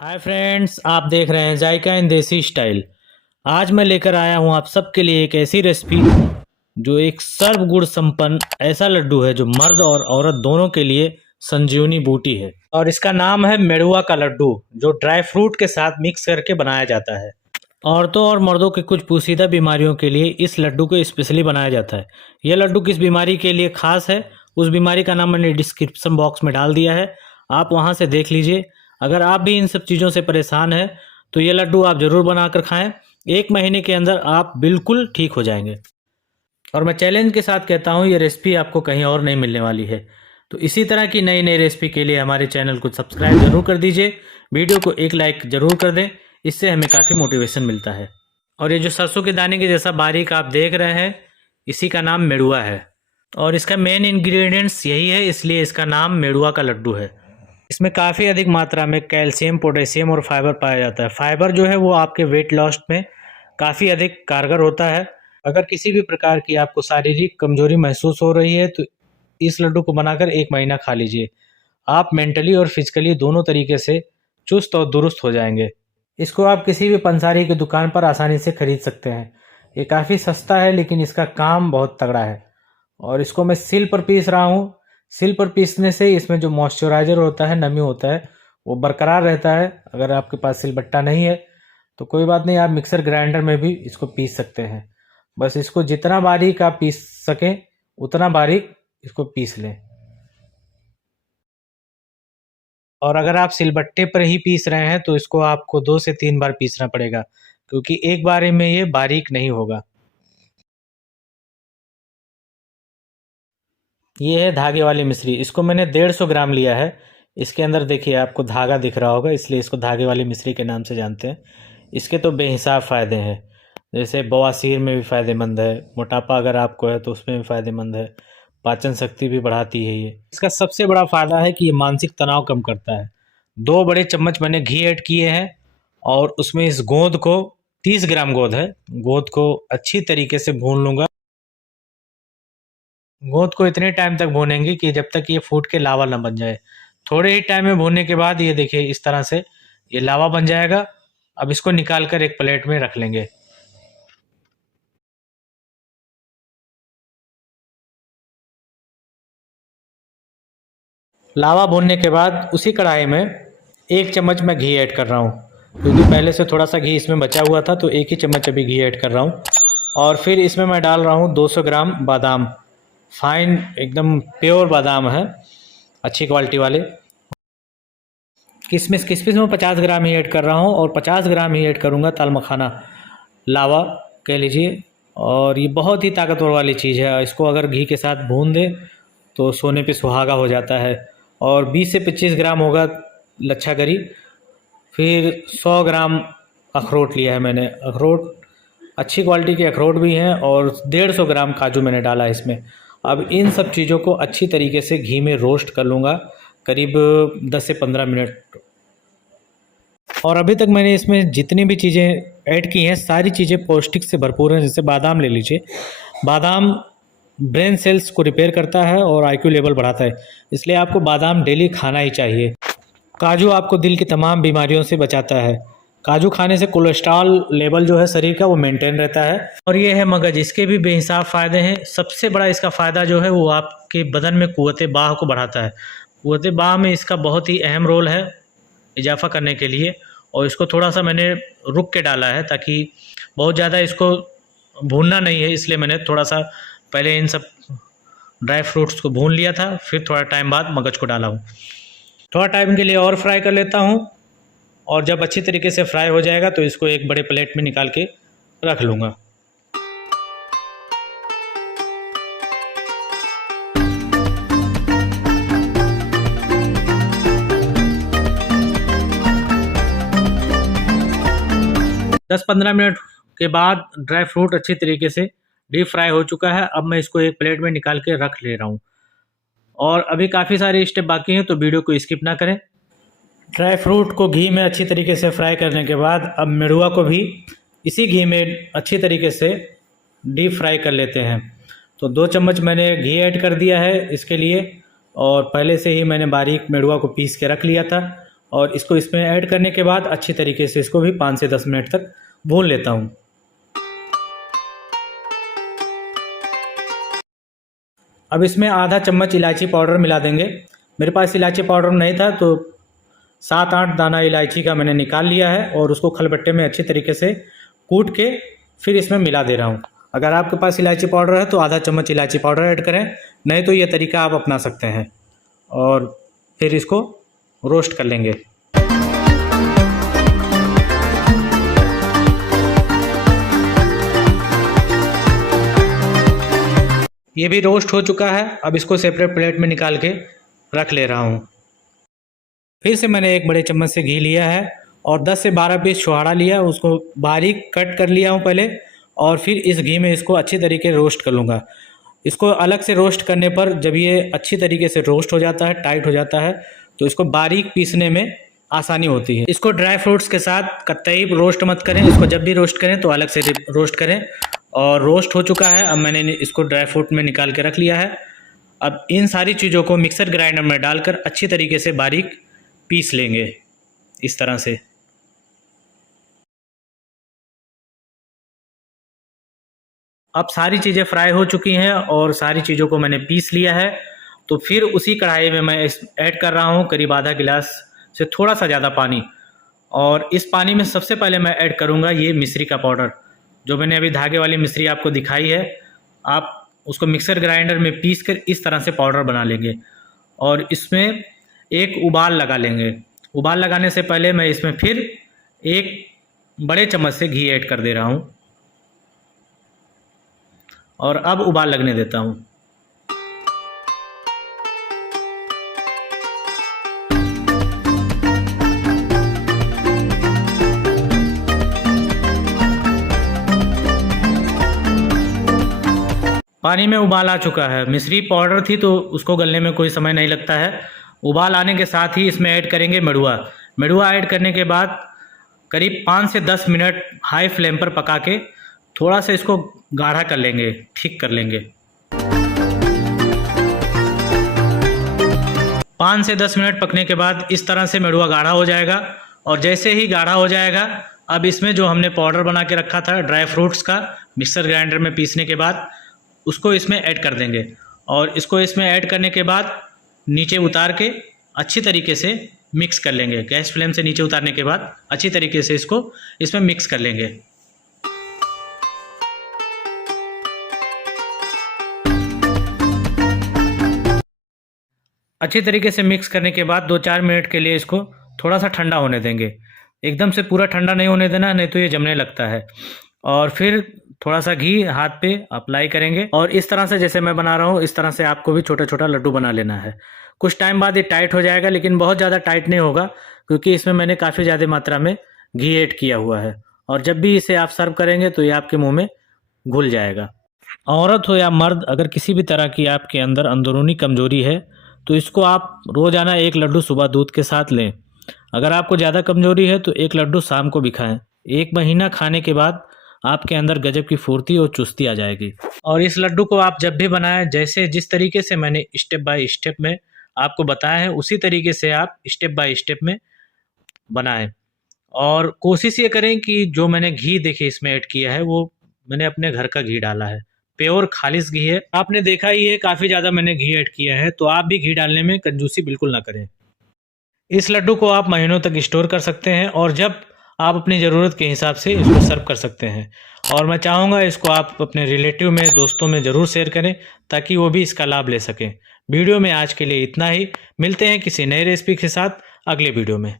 Hi friends, आप देख रहे हैं जायका इन देसी स्टाइल। आज मैं लेकर आया हूं आप सबके लिए एक ऐसी रेसिपी जो एक सर्व गुण संपन्न ऐसा लड्डू है जो मर्द और औरत दोनों के लिए संजीवनी बूटी है। और इसका नाम है मेड़ुआ का लड्डू, जो ड्राई फ्रूट के साथ मिक्स करके बनाया जाता है। औरतों और मर्दों के कुछ पोशीदा बीमारियों के लिए इस लड्डू को स्पेशली बनाया जाता है। यह लड्डू किस बीमारी के लिए खास है, उस बीमारी का नाम मैंने डिस्क्रिप्शन बॉक्स में डाल दिया है, आप वहां से देख लीजिए। अगर आप भी इन सब चीज़ों से परेशान हैं तो ये लड्डू आप ज़रूर बनाकर खाएं। 1 महीने के अंदर आप बिल्कुल ठीक हो जाएंगे। और मैं चैलेंज के साथ कहता हूँ, ये रेसिपी आपको कहीं और नहीं मिलने वाली है। तो इसी तरह की नई नई रेसिपी के लिए हमारे चैनल को सब्सक्राइब जरूर कर दीजिए, वीडियो को एक लाइक जरूर कर दें, इससे हमें काफ़ी मोटिवेशन मिलता है। और ये जो सरसों के दाने के जैसा बारीक आप देख रहे हैं, इसी का नाम मेड़ुआ है। और इसका मेन इंग्रेडिएंट्स यही है, इसलिए इसका नाम मेड़ुआ का लड्डू है। इसमें काफ़ी अधिक मात्रा में कैल्शियम, पोटेशियम और फाइबर पाया जाता है। फाइबर जो है वो आपके वेट लॉस में काफ़ी अधिक कारगर होता है। अगर किसी भी प्रकार की आपको शारीरिक कमजोरी महसूस हो रही है तो इस लड्डू को बनाकर 1 महीना खा लीजिए। आप मेंटली और फिजिकली दोनों तरीके से चुस्त और दुरुस्त हो जाएंगे। इसको आप किसी भी पंसारी की दुकान पर आसानी से खरीद सकते हैं। ये काफ़ी सस्ता है, लेकिन इसका काम बहुत तगड़ा है। और इसको मैं सिल पर पीस रहा हूँ। सिल पर पीसने से इसमें जो मॉइस्चराइजर होता है, नमी होता है, वो बरकरार रहता है। अगर आपके पास सिलबट्टा नहीं है तो कोई बात नहीं, आप मिक्सर ग्राइंडर में भी इसको पीस सकते हैं। बस इसको जितना बारीक आप पीस सकें उतना बारीक इसको पीस लें। और अगर आप सिलबट्टे पर ही पीस रहे हैं तो इसको आपको 2 से 3 बार पीसना पड़ेगा, क्योंकि एक बार में ये बारीक नहीं होगा। ये है धागे वाली मिश्री। इसको मैंने 150 ग्राम लिया है। इसके अंदर देखिए आपको धागा दिख रहा होगा, इसलिए इसको धागे वाली मिश्री के नाम से जानते हैं। इसके तो बेहिसाब फ़ायदे हैं, जैसे बवासीर में भी फ़ायदेमंद है, मोटापा अगर आपको है तो उसमें भी फ़ायदेमंद है, पाचन शक्ति भी बढ़ाती है। ये इसका सबसे बड़ा फ़ायदा है कि ये मानसिक तनाव कम करता है। 2 बड़े चम्मच मैंने घी ऐड किए हैं और उसमें इस गोंद को, 30 ग्राम गोंद है, गोंद को अच्छी तरीके से भून लूँगा। गोंद को इतने टाइम तक भूनेंगे कि जब तक ये फूट के लावा ना बन जाए। थोड़े ही टाइम में भूनने के बाद ये देखिए इस तरह से ये लावा बन जाएगा। अब इसको निकाल कर एक प्लेट में रख लेंगे। लावा भूनने के बाद उसी कढ़ाई में 1 चम्मच मैं घी ऐड कर रहा हूँ, क्योंकि पहले से थोड़ा सा घी इसमें बचा हुआ था, तो 1 ही चम्मच अभी घी ऐड कर रहा हूँ। और फिर इसमें मैं डाल रहा हूँ 200 ग्राम बादाम, फाइन एकदम प्योर बादाम है, अच्छी क्वालिटी वाले। किशमिश किशमिश में 50 ग्राम ही ऐड कर रहा हूँ, और 50 ग्राम ही ऐड करूँगा ताल मखाना, लावा कह लीजिए। और ये बहुत ही ताकतवर वाली चीज़ है, इसको अगर घी के साथ भून दे तो सोने पे सुहागा हो जाता है। और 20 से 25 ग्राम होगा लच्छा गरी। फिर 100 ग्राम अखरोट लिया है मैंने। अखरोट अच्छी क्वालिटी के अखरोट भी हैं, और 150 ग्राम काजू मैंने डाला है इसमें। अब इन सब चीज़ों को अच्छी तरीके से घी में रोस्ट कर लूँगा, करीब 10 से 15 मिनट। और अभी तक मैंने इसमें जितनी भी चीज़ें ऐड की हैं, सारी चीज़ें पौष्टिक से भरपूर हैं। जैसे बादाम ले लीजिए, बादाम ब्रेन सेल्स को रिपेयर करता है और आईक्यू लेवल बढ़ाता है, इसलिए आपको बादाम डेली खाना ही चाहिए। काजू आपको दिल की तमाम बीमारियों से बचाता है। काजू खाने से कोलेस्ट्रॉल लेवल जो है शरीर का वो मेंटेन रहता है। और ये है मगज, इसके भी बेहिसाब फ़ायदे हैं। सबसे बड़ा इसका फ़ायदा जो है वो आपके बदन में क़ुव्वत बाह को बढ़ाता है। क़ुव्वत बाह में इसका बहुत ही अहम रोल है इजाफा करने के लिए। और इसको थोड़ा सा मैंने रुक के डाला है, ताकि बहुत ज़्यादा इसको भूनना नहीं है, इसलिए मैंने थोड़ा सा पहले इन सब ड्राई फ्रूट्स को भून लिया था, फिर थोड़ा टाइम बाद मगज को डाला हूँ। थोड़ा टाइम के लिए और फ्राई कर लेता हूँ, और जब अच्छी तरीके से फ्राई हो जाएगा तो इसको एक बड़े प्लेट में निकाल के रख लूँगा। दस 15 मिनट के बाद ड्राई फ्रूट अच्छी तरीके से डीप फ्राई हो चुका है। अब मैं इसको एक प्लेट में निकाल के रख ले रहा हूँ। और अभी काफ़ी सारे स्टेप बाकी हैं, तो वीडियो को स्किप ना करें। ड्राई फ्रूट को घी में अच्छी तरीके से फ्राई करने के बाद अब मेड़ुआ को भी इसी घी में अच्छी तरीके से डीप फ्राई कर लेते हैं। तो 2 चम्मच मैंने घी ऐड कर दिया है इसके लिए, और पहले से ही मैंने बारीक मेड़ुआ को पीस के रख लिया था। और इसको इसमें ऐड करने के बाद अच्छी तरीके से इसको भी 5 से 10 मिनट तक भून लेता हूँ। अब इसमें आधा चम्मच इलायची पाउडर मिला देंगे। मेरे पास इलायची पाउडर नहीं था तो 7-8 दाना इलायची का मैंने निकाल लिया है और उसको खलबट्टे में अच्छी तरीके से कूट के फिर इसमें मिला दे रहा हूँ। अगर आपके पास इलायची पाउडर है तो आधा चम्मच इलायची पाउडर ऐड करें, नहीं तो ये तरीका आप अपना सकते हैं। और फिर इसको रोस्ट कर लेंगे। ये भी रोस्ट हो चुका है। अब इसको सेपरेट प्लेट में निकाल के रख ले रहा हूँ। फिर से मैंने एक बड़े चम्मच से घी लिया है और 10 से 12 पीस छुहाड़ा लिया, उसको बारीक कट कर लिया हूँ पहले, और फिर इस घी में इसको अच्छी तरीके से रोस्ट कर लूँगा। इसको अलग से रोस्ट करने पर जब ये अच्छी तरीके से रोस्ट हो जाता है, टाइट हो जाता है, तो इसको बारीक पीसने में आसानी होती है। इसको ड्राई फ्रूट्स के साथ कतई रोस्ट मत करें, इसको जब भी रोस्ट करें तो अलग से रोस्ट करें। और रोस्ट हो चुका है। अब मैंने इसको ड्राई फ्रूट में निकाल के रख लिया है। अब इन सारी चीज़ों को मिक्सर ग्राइंडर में डालकर अच्छी तरीके से बारीक पीस लेंगे इस तरह से। अब सारी चीज़ें फ्राई हो चुकी हैं और सारी चीज़ों को मैंने पीस लिया है। तो फिर उसी कढ़ाई में मैं ऐड कर रहा हूँ करीब आधा गिलास से थोड़ा सा ज़्यादा पानी। और इस पानी में सबसे पहले मैं ऐड करूँगा ये मिश्री का पाउडर, जो मैंने अभी धागे वाली मिश्री आपको दिखाई है। आप उसको मिक्सर ग्राइंडर में पीस कर इस तरह से पाउडर बना लेंगे और इसमें एक उबाल लगा लेंगे। उबाल लगाने से पहले मैं इसमें फिर एक बड़े चम्मच से घी ऐड कर दे रहा हूँ और अब उबाल लगने देता हूँ। पानी में उबाल आ चुका है। मिश्री पाउडर थी तो उसको गलने में कोई समय नहीं लगता है। उबाल आने के साथ ही इसमें ऐड करेंगे मड़ुआ। मड़ुआ ऐड करने के बाद करीब 5 से 10 मिनट हाई फ्लेम पर पका के थोड़ा सा इसको गाढ़ा कर लेंगे, ठीक कर लेंगे। 5 से 10 मिनट पकने के बाद इस तरह से मड़ुआ गाढ़ा हो जाएगा। और जैसे ही गाढ़ा हो जाएगा, अब इसमें जो हमने पाउडर बना के रखा था ड्राई फ्रूट्स का, मिक्सर ग्राइंडर में पीसने के बाद उसको इसमें ऐड कर देंगे। और इसको इसमें ऐड करने के बाद नीचे उतार के अच्छी तरीके से मिक्स कर लेंगे। गैस फ्लेम से नीचे उतारने के बाद अच्छी तरीके से इसको इसमें मिक्स कर लेंगे। अच्छी तरीके से मिक्स करने के बाद 2-4 मिनट के लिए इसको थोड़ा सा ठंडा होने देंगे। एकदम से पूरा ठंडा नहीं होने देना, नहीं तो ये जमने लगता है। और फिर थोड़ा सा घी हाथ पे अप्लाई करेंगे और इस तरह से जैसे मैं बना रहा हूँ इस तरह से आपको भी छोटा छोटा लड्डू बना लेना है। कुछ टाइम बाद ये टाइट हो जाएगा, लेकिन बहुत ज़्यादा टाइट नहीं होगा क्योंकि इसमें मैंने काफ़ी ज़्यादा मात्रा में घी ऐड किया हुआ है। और जब भी इसे आप सर्व करेंगे तो ये आपके मुंह में घुल जाएगा। औरत हो या मर्द, अगर किसी भी तरह की आपके अंदर अंदरूनी कमजोरी है तो इसको आप रोज़ाना 1 लड्डू सुबह दूध के साथ लें। अगर आपको ज़्यादा कमजोरी है तो 1 लड्डू शाम को भी खाएं। 1 महीना खाने के बाद आपके अंदर गजब की फुर्ती और चुस्ती आ जाएगी। और इस लड्डू को आप जब भी बनाएं, जैसे जिस तरीके से मैंने स्टेप बाय स्टेप में आपको बताया है, उसी तरीके से आप स्टेप बाय स्टेप में बनाएं। और कोशिश ये करें कि जो मैंने घी देखिए इसमें ऐड किया है वो मैंने अपने घर का घी डाला है, प्योर खालिश घी है। आपने देखा ही है काफ़ी ज़्यादा मैंने घी ऐड किया है, तो आप भी घी डालने में कंजूसी बिल्कुल ना करें। इस लड्डू को आप महीनों तक स्टोर कर सकते हैं और जब आप अपनी ज़रूरत के हिसाब से इसको सर्व कर सकते हैं। और मैं चाहूँगा इसको आप अपने रिलेटिव में, दोस्तों में ज़रूर शेयर करें ताकि वो भी इसका लाभ ले सकें। वीडियो में आज के लिए इतना ही। मिलते हैं किसी नए रेसिपी के साथ अगले वीडियो में।